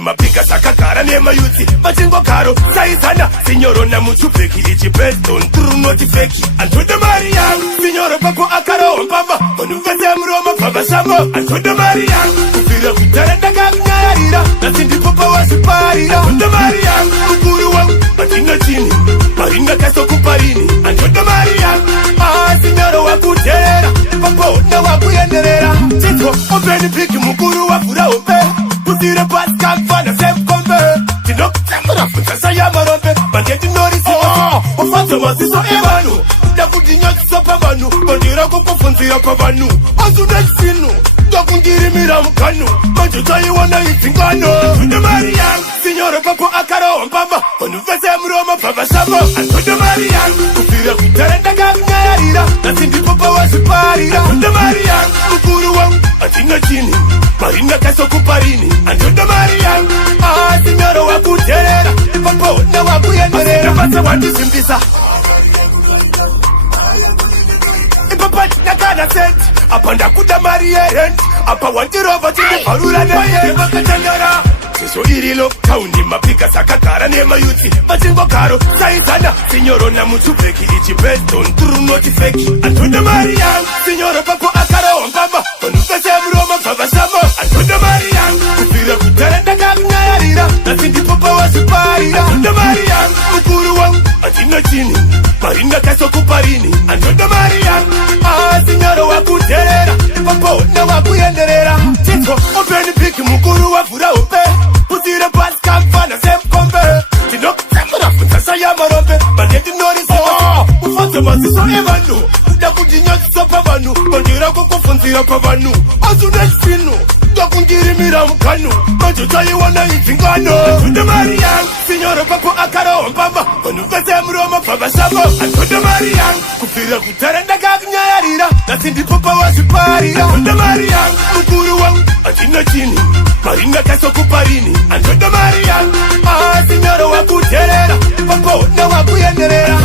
Mapika sakakara nema yuti Machingo karo saizana Signoro na mutu feki Ichi beston True not feki Antoda Mariam Signoro pako akaro Mpama Onuvese mroma Paba shamo Antoda Mariam Kufira kutarenda kaknyarira Nasindi popa wasiparira Antoda Mariam Ukuru wangu Matinga chini Maringa kaso kuparini Antoda Mariam Signoro wakuterera Papo na wakuyenderera Chitwa Openi piki mukuru wafura ope Putire pascal fana sem kombe Tino kamera futa sayama rompe Bageti norisi Ofanta masiso ebanu Dakudinya tsopa banu Bandira kukufunzira pa banu Azuna sinu Dakungiri miramukanu Majuta iwana itingano Antoda Mariam Signore papo akaro mpamba Onuvese mroma papa shamo Antoda Mariam Kufira kutarenda kaknyarira Nasindi popa wasiparira Antoda Mariam Ukuru wangu Atinga chini Maringa kaso kuparini Antoda Mariam Signoro wakuterera Papo na wakuyenderera Pasa wandisimbisa Papa nakana senti Apanda kuda marierent Apa wantirova tini parula neye Makatanyara Kesho iri lockdown ni mapika sakakara nema yuti Machingo karo saizana Signoro na mutu feki Ichi beston True not feki Antoda Mariam Signoro pako akaro mpama Onuvese mroma papa shamo Antoda Mariam Kufira kutarenda kaknyarira Nasindi popa wasiparira Antoda Mariam Ukuru wangu Atina chini Maringa kaso kuparini Antoda Mariam Signoro wakuterera Papo na wakuyenderera Chitwa Openi piki mukuru wafura upe Putire pascal fana sem kombe Tino kamera futa sayama rompe Bageti norisi Ufanta masiso ebanu Dakudinya tsopa banu Bandira kukufunzira pa banu Azuna sinu Dakungiri miramukanu Majuta iwana itingano Antoda Mariam Signore papo akaro mpamba Onuvese mroma papa shamo Antoda Mariam Kufira kutarenda kaknyarira Nasindi popa wasiparira Antoda Mariam Ukuru wangu Atina chini Maringa kaso kuparini Antoda Mariam Signoro wakuterera Papo na wakuyenderera